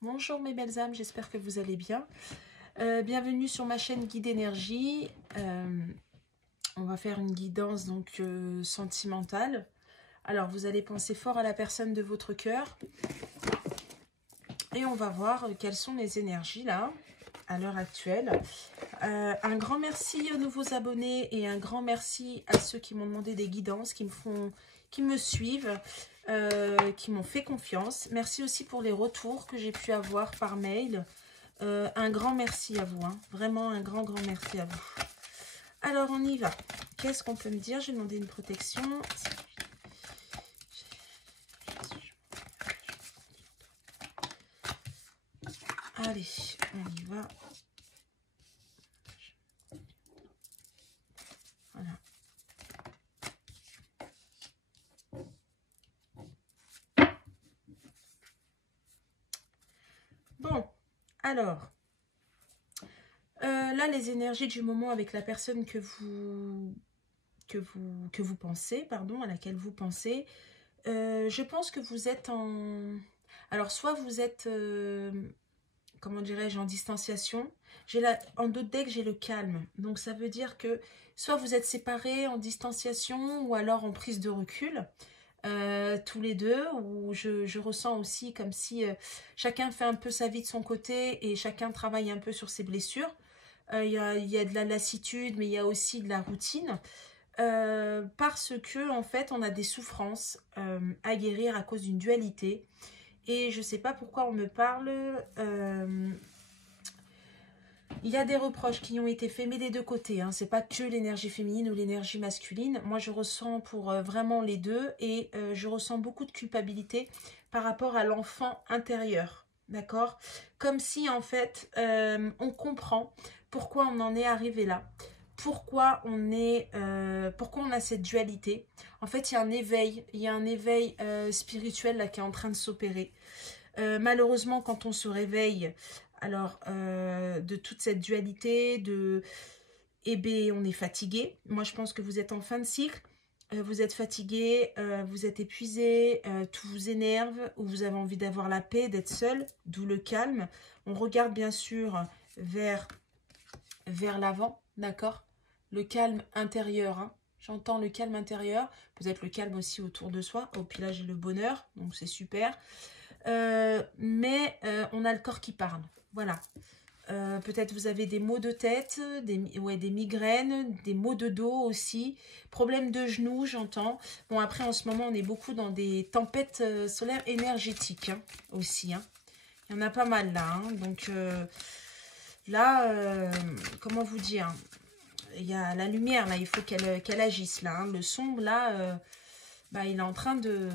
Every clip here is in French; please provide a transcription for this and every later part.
Bonjour mes belles âmes, j'espère que vous allez bien. Bienvenue sur ma chaîne Guide Énergie. On va faire une guidance donc sentimentale. Alors vous allez penser fort à la personne de votre cœur. Et on va voir quelles sont les énergies là, à l'heure actuelle. Un grand merci aux nouveaux abonnés et un grand merci à ceux qui m'ont demandé des guidances, qui me suivent, qui m'ont fait confiance. Merci aussi pour les retours que j'ai pu avoir par mail. Un grand merci à vous, hein. Vraiment un grand merci à vous. Alors on y va. Qu'est-ce qu'on peut me dire? J'ai demandé une protection. Allez, on y va. Voilà. Bon, alors, là, les énergies du moment avec la personne que vous pensez, pardon, à laquelle vous pensez, je pense que vous êtes en... Alors, soit vous êtes, comment dirais-je, en distanciation. En d'autres decks, j'ai le calme. Donc, ça veut dire que soit vous êtes séparés en distanciation ou alors en prise de recul. Tous les deux, où je ressens aussi comme si chacun fait un peu sa vie de son côté et chacun travaille un peu sur ses blessures. Il y a de la lassitude, mais il y a aussi de la routine. Parce que en fait, on a des souffrances à guérir à cause d'une dualité. Et je ne sais pas pourquoi on me parle... il y a des reproches qui ont été faits, mais des deux côtés. Hein. Ce n'est pas que l'énergie féminine ou l'énergie masculine. Moi, je ressens pour vraiment les deux. Et je ressens beaucoup de culpabilité par rapport à l'enfant intérieur. D'accord? Comme si, en fait, on comprend pourquoi on en est arrivé là. Pourquoi on a cette dualité. En fait, il y a un éveil. Il y a un éveil spirituel là, qui est en train de s'opérer. Malheureusement, quand on se réveille... Alors, de toute cette dualité, eh bien, on est fatigué. Moi, je pense que vous êtes en fin de cycle. Vous êtes fatigué, vous êtes épuisé, tout vous énerve, ou vous avez envie d'avoir la paix, d'être seul, d'où le calme. On regarde bien sûr vers l'avant, d'accord? Le calme intérieur, hein. J'entends le calme intérieur. Peut-être le calme aussi autour de soi. Oh, puis là, j'ai le bonheur, donc c'est super. Mais on a le corps qui parle. Voilà. Peut-être vous avez des maux de tête, des migraines, des maux de dos aussi, problèmes de genoux, j'entends. Bon, après, en ce moment, on est beaucoup dans des tempêtes solaires énergétiques hein, aussi. Hein. Il y en a pas mal là. Hein. Donc là, comment vous dire? Il y a la lumière, là, il faut qu'elle agisse là. Hein. Le sombre, là, bah, il est en train de...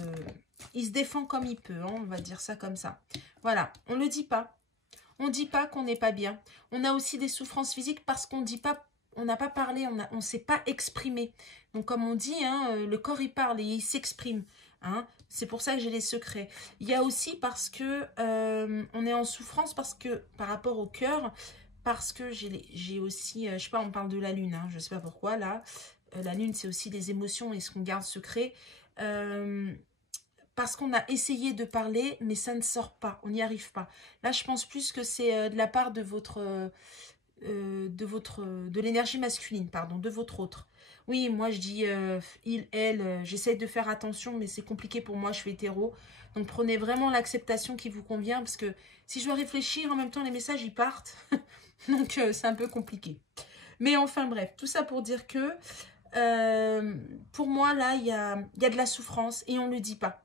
Il se défend comme il peut, hein, on va dire ça comme ça. Voilà, on ne le dit pas. On ne dit pas qu'on n'est pas bien. On a aussi des souffrances physiques parce qu'on dit pas, on n'a pas parlé, on ne s'est pas exprimé. Donc comme on dit, hein, le corps il parle et il s'exprime. Hein. C'est pour ça que j'ai les secrets. Il y a aussi parce que on est en souffrance parce que par rapport au cœur, parce que j'ai aussi, je sais pas, on parle de la lune, hein, je sais pas pourquoi là. La lune c'est aussi des émotions et ce qu'on garde secret. Parce qu'on a essayé de parler, mais ça ne sort pas, on n'y arrive pas. Là, je pense plus que c'est de la part de de l'énergie masculine, pardon, de votre autre. Oui, moi je dis il, elle, j'essaie de faire attention, mais c'est compliqué pour moi, je suis hétéro. Donc prenez vraiment l'acceptation qui vous convient, parce que si je dois réfléchir, en même temps les messages ils partent. Donc c'est un peu compliqué. Mais enfin bref, tout ça pour dire que pour moi là, il y a de la souffrance et on ne le dit pas.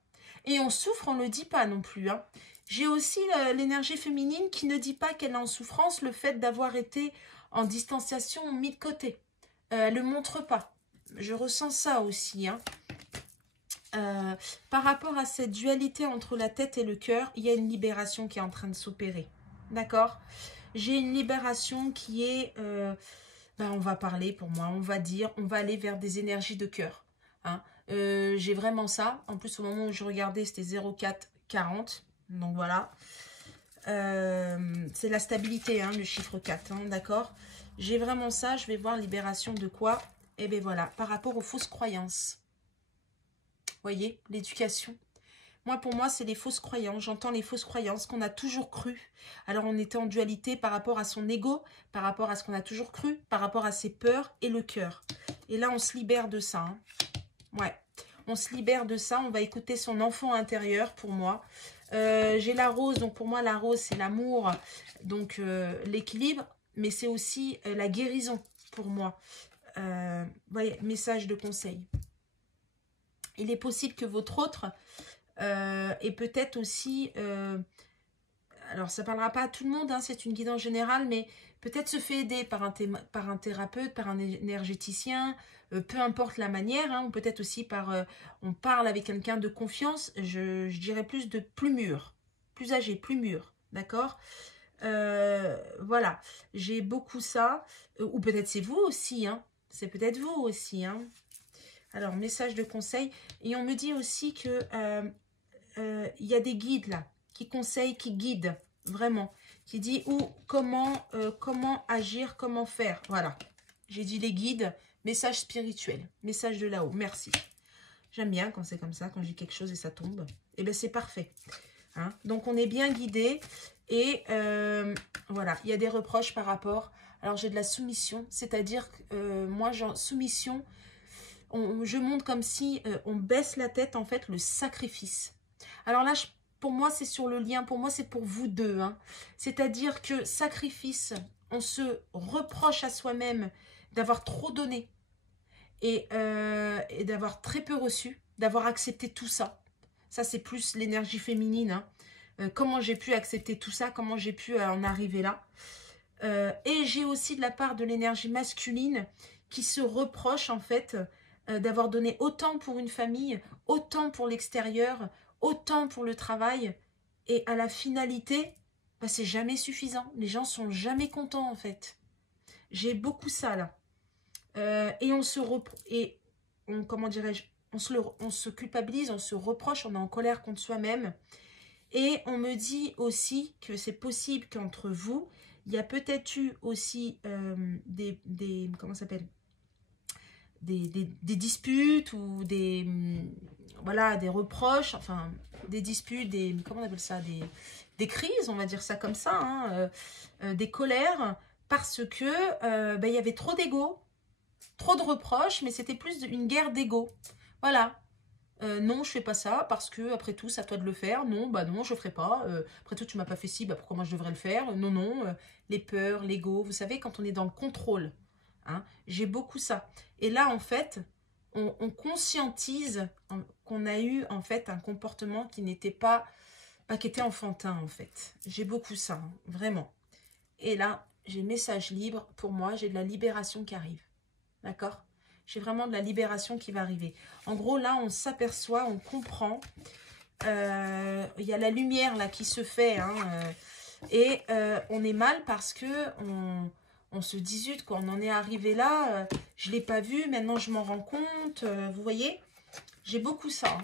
Et on souffre, on ne le dit pas non plus. Hein. J'ai aussi l'énergie féminine qui ne dit pas qu'elle est en souffrance, le fait d'avoir été en distanciation mis de côté. Elle ne le montre pas. Je ressens ça aussi. Hein. Par rapport à cette dualité entre la tête et le cœur, il y a une libération qui est en train de s'opérer. D'accord? J'ai une libération qui est... ben on va parler pour moi, on va dire, on va aller vers des énergies de cœur. Hein. J'ai vraiment ça. En plus, au moment où je regardais, c'était 0440. Donc voilà. C'est la stabilité, hein, le chiffre 4. Hein, d'accord? J'ai vraiment ça. Je vais voir libération de quoi? Et bien voilà, par rapport aux fausses croyances. Vous voyez, l'éducation. Pour moi, c'est les fausses croyances. J'entends les fausses croyances qu'on a toujours cru. Alors, on était en dualité par rapport à son ego, par rapport à ce qu'on a toujours cru, par rapport à ses peurs et le cœur. Et là, on se libère de ça. Hein. Ouais, on se libère de ça. On va écouter son enfant intérieur pour moi. J'ai la rose. Donc, pour moi, la rose, c'est l'amour. Donc, l'équilibre. Mais c'est aussi la guérison pour moi. Voyez, message de conseil. Il est possible que votre autre... et peut-être aussi, alors ça ne parlera pas à tout le monde, hein, c'est une guidance générale, mais peut-être se fait aider par un thérapeute, par un énergéticien, peu importe la manière, hein, ou peut-être aussi par, on parle avec quelqu'un de confiance, je dirais plus mûr, plus âgé, plus mûr, d'accord. Voilà, j'ai beaucoup ça, ou peut-être c'est vous aussi, hein, c'est peut-être vous aussi, hein. Alors, message de conseil, et on me dit aussi que... il y a des guides là, qui conseillent, qui guident, vraiment, qui dit comment agir, comment faire. Voilà, j'ai dit les guides, message spirituel, message de là-haut, merci. J'aime bien quand c'est comme ça, quand j'ai quelque chose et ça tombe. Et bien c'est parfait. Hein. Donc on est bien guidé et voilà, il y a des reproches par rapport... Alors j'ai de la soumission, c'est-à-dire moi, soumission, je montre comme si on baisse la tête, en fait, le sacrifice. Alors là, pour moi, c'est sur le lien. Pour moi, c'est pour vous deux. Hein. C'est-à-dire que sacrifice, on se reproche à soi-même d'avoir trop donné et d'avoir très peu reçu, d'avoir accepté tout ça. Ça, c'est plus l'énergie féminine. Hein. Comment j'ai pu accepter tout ça, comment j'ai pu en arriver là. Et j'ai aussi de la part de l'énergie masculine qui se reproche, en fait, d'avoir donné autant pour une famille, autant pour l'extérieur, autant pour le travail, et à la finalité, bah, c'est jamais suffisant. Les gens sont jamais contents, en fait. J'ai beaucoup ça, là. Et comment dirais-je, on se culpabilise, on se reproche, on est en colère contre soi-même. Et on me dit aussi que c'est possible qu'entre vous, il y a peut-être eu aussi comment ça s'appelle, des disputes ou voilà, des reproches, enfin des disputes, comment on appelle ça, des crises, on va dire ça comme ça, hein, des colères, parce que il y avait trop d'ego, trop de reproches, mais c'était plus une guerre d'ego. Voilà. Non, je fais pas ça parce que après tout, c'est à toi de le faire. Non, bah non, je ferai pas. Après tout, tu m'as pas fait ci, bah pourquoi moi je devrais le faire? Non, non. Les peurs, l'ego, vous savez, quand on est dans le contrôle, hein, j'ai beaucoup ça. Et là, en fait, on conscientise qu'on a eu en fait un comportement qui n'était pas, qui était enfantin en fait. J'ai beaucoup ça, hein, vraiment. Et là, j'ai message libre pour moi. J'ai de la libération qui arrive, d'accord? J'ai vraiment de la libération qui va arriver. En gros, là, on s'aperçoit, on comprend. Il y a la lumière là qui se fait. Hein, et on est mal parce que on se dit, zut, quoi, on en est arrivé là. Je ne l'ai pas vu, maintenant je m'en rends compte. Vous voyez, j'ai beaucoup ça.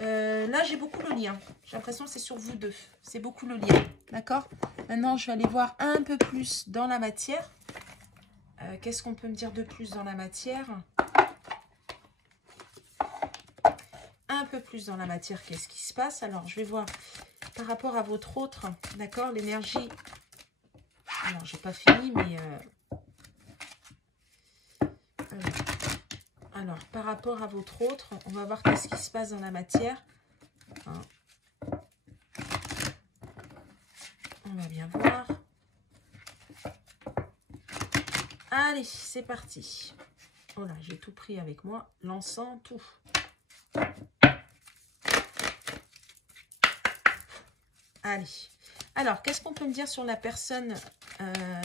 Hein. Là, j'ai beaucoup le lien. J'ai l'impression que c'est sur vous deux. C'est beaucoup le lien. D'accord? Maintenant, je vais aller voir un peu plus dans la matière. Qu'est-ce qu'on peut me dire de plus dans la matière? Un peu plus dans la matière, qu'est-ce qui se passe? Alors, je vais voir par rapport à votre autre, d'accord, l'énergie. Alors, j'ai pas fini, mais... Alors, par rapport à votre autre, on va voir qu'est-ce qui se passe dans la matière. Hein. On va bien voir. Allez, c'est parti. Oh là, j'ai tout pris avec moi. L'encens, tout. Allez. Alors, qu'est-ce qu'on peut me dire sur la personne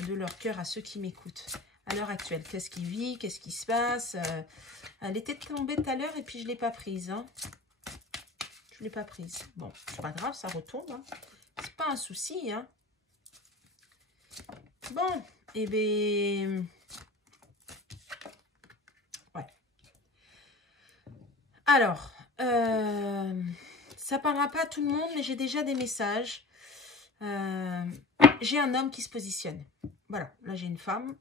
de leur cœur à ceux qui m'écoutent à l'heure actuelle? Qu'est-ce qui vit? Qu'est-ce qui se passe? Elle était tombée tout à l'heure et puis je ne l'ai pas prise. Hein. Je ne l'ai pas prise. Bon, c'est pas grave, ça retombe. Hein. C'est pas un souci. Hein. Bon, eh bien... Ouais. Alors, ça parlera pas à tout le monde, mais j'ai déjà des messages. J'ai un homme qui se positionne. Voilà, là j'ai une femme.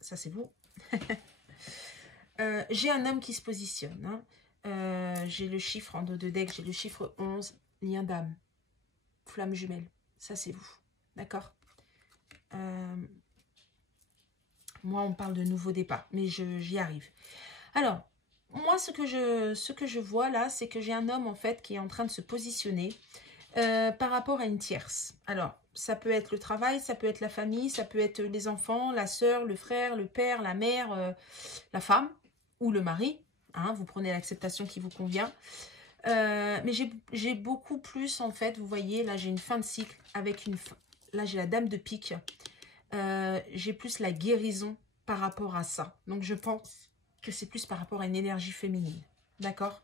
Ça c'est vous. J'ai un homme qui se positionne. Hein. J'ai le chiffre en dos de deck, j'ai le chiffre 11, lien d'âme, flamme jumelle. Ça, c'est vous. D'accord? Moi, on parle de nouveau départ, mais j'y arrive. Alors, moi, ce que je vois là, c'est que j'ai un homme, en fait, qui est en train de se positionner par rapport à une tierce. Alors, ça peut être le travail, ça peut être la famille, ça peut être les enfants, la sœur, le frère, le père, la mère, la femme ou le mari. Hein, vous prenez l'acceptation qui vous convient. Mais j'ai beaucoup plus, en fait, vous voyez, là, j'ai une fin de cycle avec une... Là, j'ai la dame de pique. J'ai plus la guérison par rapport à ça. Donc, je pense que c'est plus par rapport à une énergie féminine. D'accord?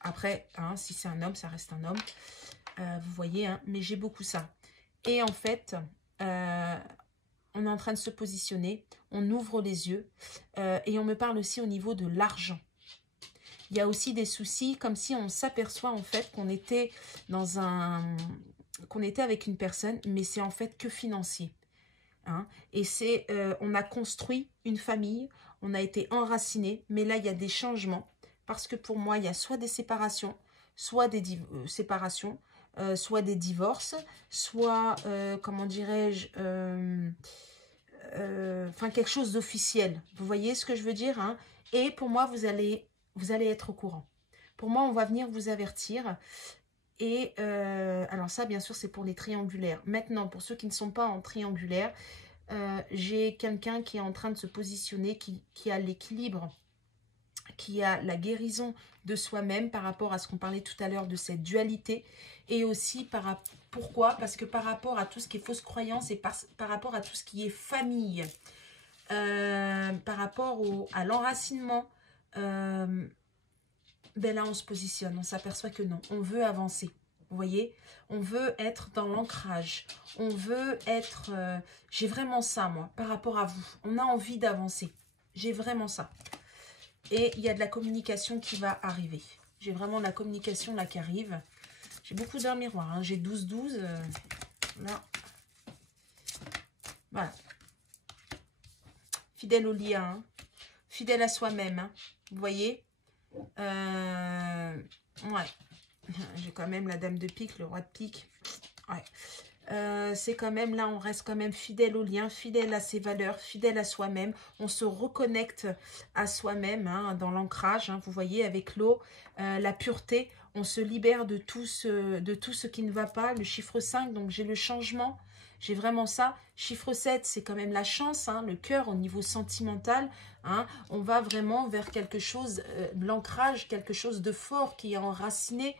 Après, hein, si c'est un homme, ça reste un homme. Vous voyez, hein, mais j'ai beaucoup ça. Et en fait, on est en train de se positionner. On ouvre les yeux. Et on me parle aussi au niveau de l'argent. Il y a aussi des soucis, comme si on s'aperçoit en fait qu'on était dans qu'on était avec une personne, mais c'est en fait que financier. Hein. Et c'est, on a construit une famille, on a été enraciné, mais là il y a des changements, parce que pour moi il y a soit des séparations, soit des séparations, soit des divorces, soit, comment dirais-je, enfin quelque chose d'officiel. Vous voyez ce que je veux dire, hein? Et pour moi vous allez être au courant. Pour moi, on va venir vous avertir. Et alors ça, bien sûr, c'est pour les triangulaires. Maintenant, pour ceux qui ne sont pas en triangulaire, j'ai quelqu'un qui est en train de se positionner, qui a l'équilibre, qui a la guérison de soi-même par rapport à ce qu'on parlait tout à l'heure de cette dualité. Et aussi, pourquoi? Parce que par rapport à tout ce qui est fausse croyance et par rapport à tout ce qui est famille, par rapport à l'enracinement, ben là on se positionne, on s'aperçoit que non, on veut avancer, vous voyez, on veut être dans l'ancrage, on veut être, j'ai vraiment ça moi, par rapport à vous, on a envie d'avancer, j'ai vraiment ça, et il y a de la communication qui va arriver, j'ai vraiment de la communication là qui arrive, j'ai beaucoup d'heures miroirs, hein. J'ai 12-12, là, voilà, fidèle au lien, hein. Fidèle à soi-même, hein. Vous voyez. Ouais, j'ai quand même la dame de pique, le roi de pique. Ouais. C'est quand même là, on reste quand même fidèle au lien, fidèle à ses valeurs, fidèle à soi-même. On se reconnecte à soi-même, hein, dans l'ancrage, hein, vous voyez, avec l'eau, la pureté. On se libère de tout ce qui ne va pas. Le chiffre 5, donc j'ai le changement. J'ai vraiment ça. Chiffre 7, c'est quand même la chance, hein, le cœur au niveau sentimental. Hein, on va vraiment vers quelque chose, l'ancrage, quelque chose de fort qui est enraciné.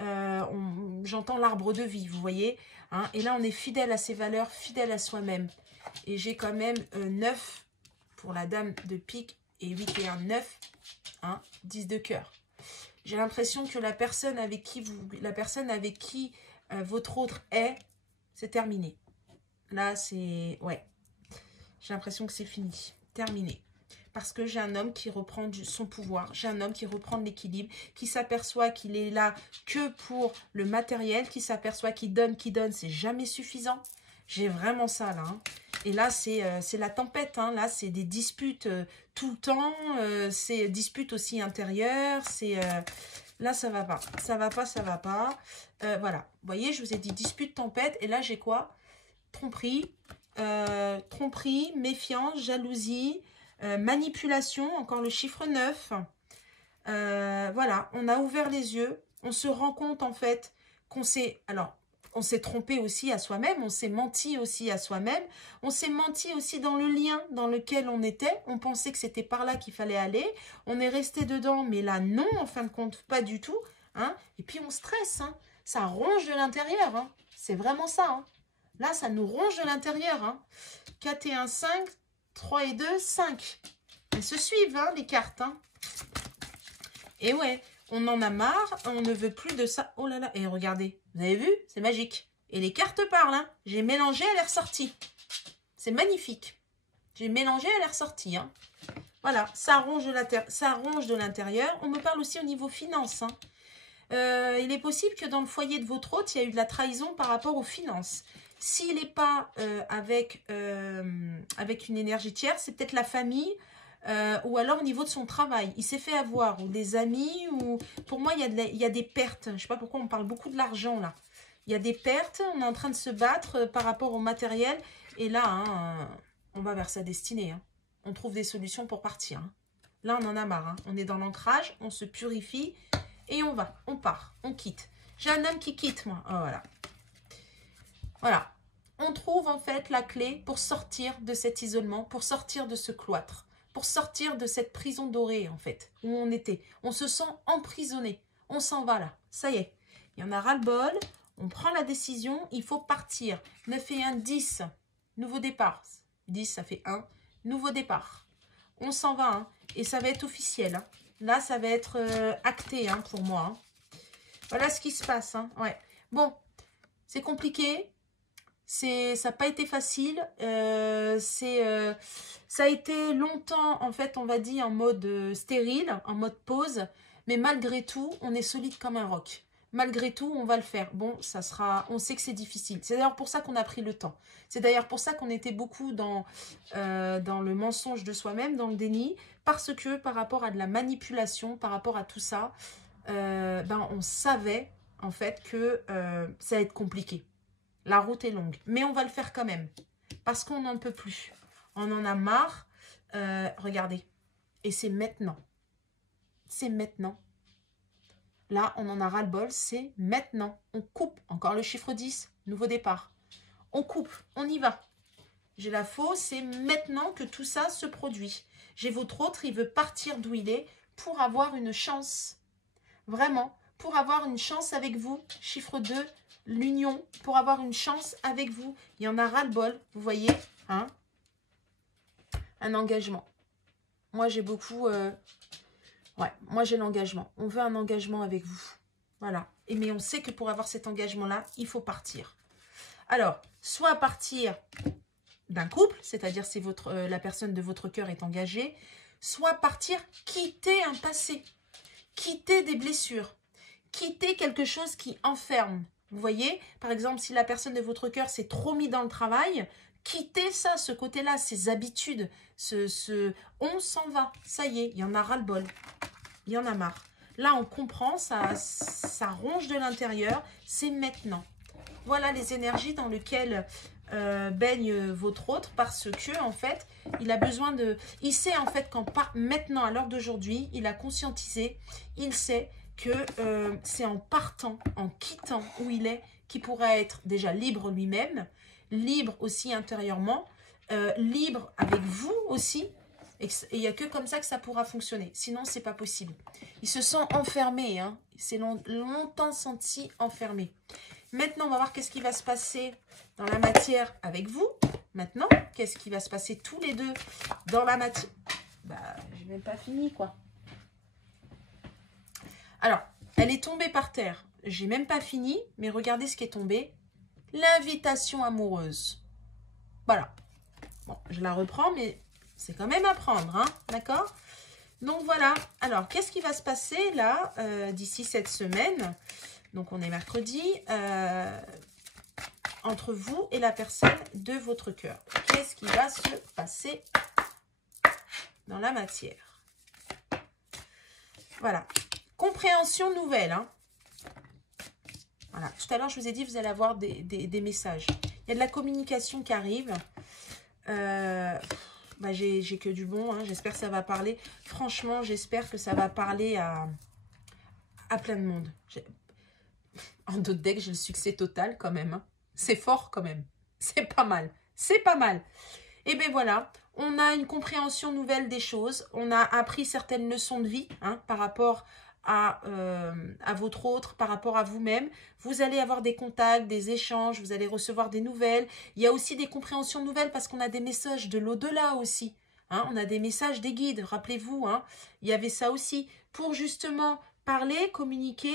J'entends l'arbre de vie, vous voyez. Hein, et là, on est fidèle à ses valeurs, fidèle à soi-même. Et j'ai quand même 9 pour la dame de pique et 8 et 1, 9. Hein, 10 de cœur. J'ai l'impression que la personne avec qui votre autre est, c'est terminé. Là, c'est... Ouais. J'ai l'impression que c'est fini. Terminé. Parce que j'ai un homme qui reprend son pouvoir. J'ai un homme qui reprend de l'équilibre. Qui s'aperçoit qu'il est là que pour le matériel. Qui s'aperçoit qu'il donne. C'est jamais suffisant. J'ai vraiment ça, là. Hein. Et là, c'est la tempête. Hein. Là, c'est des disputes tout le temps. C'est disputes aussi intérieures. C'est... Là, ça va pas. Ça va pas, ça va pas. Voilà. Vous voyez, je vous ai dit dispute, tempête. Et là, j'ai quoi? Tromperie, méfiance, jalousie, manipulation, encore le chiffre 9. Voilà, on a ouvert les yeux, on se rend compte en fait qu'on s'est... Alors, on s'est trompé aussi à soi-même, on s'est menti aussi à soi-même, on s'est menti aussi dans le lien dans lequel on était, on pensait que c'était par là qu'il fallait aller, on est resté dedans, mais là non, en fin de compte, pas du tout. Hein. Et puis on stresse, hein. Ça ronge de l'intérieur, hein. C'est vraiment ça, hein. Là, ça nous ronge de l'intérieur. Hein. 4 et 1, 5. 3 et 2, 5. Elles se suivent, hein, les cartes. Hein. Et ouais, on en a marre. On ne veut plus de ça. Oh là là. Et regardez, vous avez vu? C'est magique. Et les cartes parlent. Hein. J'ai mélangé, elle est ressortie. C'est magnifique. J'ai mélangé, elle est ressortie. Hein. Voilà, ça ronge de l'intérieur. On me parle aussi au niveau finance. Hein. Il est possible que dans le foyer de votre hôte, il y a eu de la trahison par rapport aux finances. S'il n'est pas avec une énergie tierce, c'est peut-être la famille, ou alors au niveau de son travail. Il s'est fait avoir, ou des amis, ou... Pour moi, il y a des pertes. Je ne sais pas pourquoi on parle beaucoup de l'argent, là. Il y a des pertes, on est en train de se battre par rapport au matériel. Et là, hein, on va vers sa destinée. Hein. On trouve des solutions pour partir. Hein. Là, on en a marre. Hein. On est dans l'ancrage, on se purifie et on va, on part, on quitte. J'ai un homme qui quitte, moi. Oh, voilà. Voilà. On trouve en fait la clé pour sortir de cet isolement, pour sortir de ce cloître, pour sortir de cette prison dorée, en fait, où on était. On se sent emprisonné. On s'en va là. Ça y est. Il y en a ras-le-bol. On prend la décision. Il faut partir. 9 et 1, 10. Nouveau départ. 10, ça fait 1. Nouveau départ. On s'en va. Hein. Et ça va être officiel. Hein. Là, ça va être acté hein, pour moi. Hein. Voilà ce qui se passe. Hein. Ouais. Bon, c'est compliqué. Ça n'a pas été facile. Ça a été longtemps, en fait, on va dire, en mode stérile, en mode pause. Mais malgré tout, on est solide comme un roc. Malgré tout, on va le faire. Bon, ça sera... On sait que c'est difficile. C'est d'ailleurs pour ça qu'on a pris le temps. C'est d'ailleurs pour ça qu'on était beaucoup dans le mensonge de soi-même, dans le déni. Parce que par rapport à de la manipulation, par rapport à tout ça, on savait, en fait, que ça allait être compliqué. La route est longue. Mais on va le faire quand même. Parce qu'on n'en peut plus. On en a marre. Regardez. Et c'est maintenant. C'est maintenant. Là, on en a ras-le-bol, c'est maintenant. On coupe. Encore le chiffre 10, nouveau départ. On coupe, on y va. J'ai la faux, c'est maintenant que tout ça se produit. J'ai votre autre, il veut partir d'où il est pour avoir une chance. Vraiment, pour avoir une chance avec vous. Chiffre 2, l'union, pour avoir une chance avec vous. Il y en a ras-le-bol, vous voyez, hein? Un engagement. Moi, j'ai beaucoup... Ouais, moi j'ai l'engagement. On veut un engagement avec vous. Voilà. Mais on sait que pour avoir cet engagement-là, il faut partir. Alors, soit partir d'un couple, c'est-à-dire si la personne de votre cœur est engagée, soit partir, quitter un passé, quitter des blessures, quitter quelque chose qui enferme. Vous voyez, par exemple, si la personne de votre cœur s'est trop mis dans le travail, quittez ça, ce côté-là, ces habitudes, on s'en va. Ça y est, il y en a ras-le-bol. Il y en a marre. Là, on comprend, ça ronge de l'intérieur. C'est maintenant. Voilà les énergies dans lesquelles baigne votre autre parce que, en fait, il a besoin de... Il sait, en fait, maintenant, à l'heure d'aujourd'hui, il a conscientisé, il sait que c'est en partant, en quittant où il est, qu'il pourra être déjà libre lui-même, libre aussi intérieurement, libre avec vous aussi. Et il n'y a que comme ça que ça pourra fonctionner. Sinon, c'est pas possible. Il se sent enfermé. Hein. Il s'est longtemps senti enfermé. Maintenant, on va voir qu'est-ce qui va se passer dans la matière avec vous. Maintenant, qu'est-ce qui va se passer tous les deux dans la matière. Bah, j'ai même pas fini, quoi. Alors, elle est tombée par terre. J'ai même pas fini, mais regardez ce qui est tombé. L'invitation amoureuse. Voilà. Bon, je la reprends, mais... c'est quand même à prendre, hein, d'accord? Donc voilà, alors qu'est-ce qui va se passer là, d'ici cette semaine? Donc on est mercredi, entre vous et la personne de votre cœur. Qu'est-ce qui va se passer dans la matière? Voilà, compréhension nouvelle, hein. Voilà, tout à l'heure je vous ai dit, vous allez avoir des messages. Il y a de la communication qui arrive. Bah, j'ai que du bon, hein. J'espère que ça va parler. Franchement, j'espère que ça va parler à plein de monde. En d'autres decks, j'ai le succès total quand même. Hein. C'est fort quand même. C'est pas mal. C'est pas mal. Et bien voilà, on a une compréhension nouvelle des choses. On a appris certaines leçons de vie hein, par rapport à votre autre, par rapport à vous-même. Vous allez avoir des contacts, des échanges, vous allez recevoir des nouvelles. Il y a aussi des compréhensions nouvelles parce qu'on a des messages de l'au-delà aussi. Hein, on a des messages des guides, rappelez-vous. Hein, il y avait ça aussi pour justement parler, communiquer,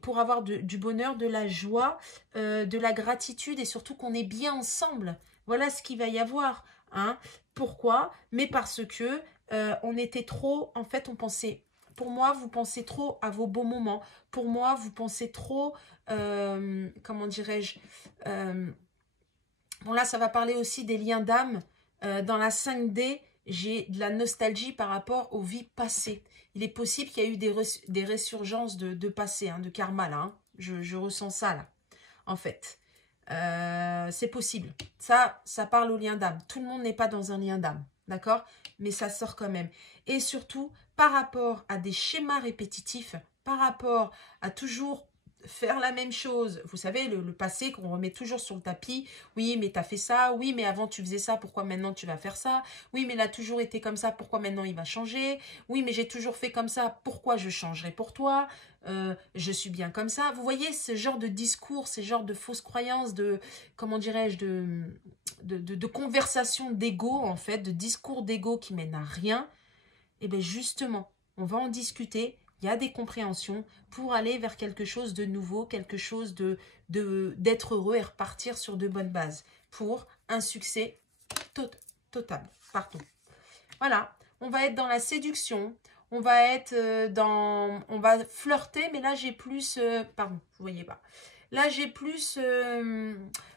pour avoir du bonheur, de la joie, de la gratitude et surtout qu'on est bien ensemble. Voilà ce qu'il va y avoir. Hein. Pourquoi? Mais parce que on était trop, en fait, on pensait... Pour moi, vous pensez trop à vos beaux moments. Pour moi, vous pensez trop, comment dirais-je, bon là, ça va parler aussi des liens d'âme dans la 5D j'ai de la nostalgie par rapport aux vies passées. Il est possible qu'il y a eu des résurgences de passé, hein, de karma là. Hein. Je ressens ça là, en fait. C'est possible. Ça parle au lien d'âme. Tout le monde n'est pas dans un lien d'âme, d'accord? Mais ça sort quand même. Et surtout, par rapport à des schémas répétitifs, par rapport à toujours faire la même chose. Vous savez, le passé qu'on remet toujours sur le tapis. Oui, mais tu as fait ça. Oui, mais avant tu faisais ça. Pourquoi maintenant tu vas faire ça? Oui, mais il a toujours été comme ça. Pourquoi maintenant il va changer? Oui, mais j'ai toujours fait comme ça. Pourquoi je changerai pour toi? Je suis bien comme ça. Vous voyez ce genre de discours, ces genres de fausses croyances, de, comment dirais-je, de conversation d'ego, en fait, de discours d'ego qui mènent à rien. Et bien justement, on va en discuter. Il y a des compréhensions pour aller vers quelque chose de nouveau, quelque chose d'être heureux et repartir sur de bonnes bases pour un succès total. Pardon. Voilà, on va être dans la séduction, on va être on va flirter, mais là j'ai plus, pardon, vous voyez pas. Là j'ai plus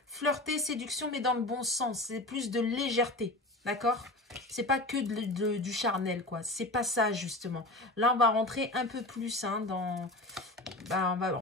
flirter, séduction, mais dans le bon sens, c'est plus de légèreté, d'accord? C'est pas que du charnel, quoi. C'est pas ça, justement. Là, on va rentrer un peu plus hein, dans... Bah, on va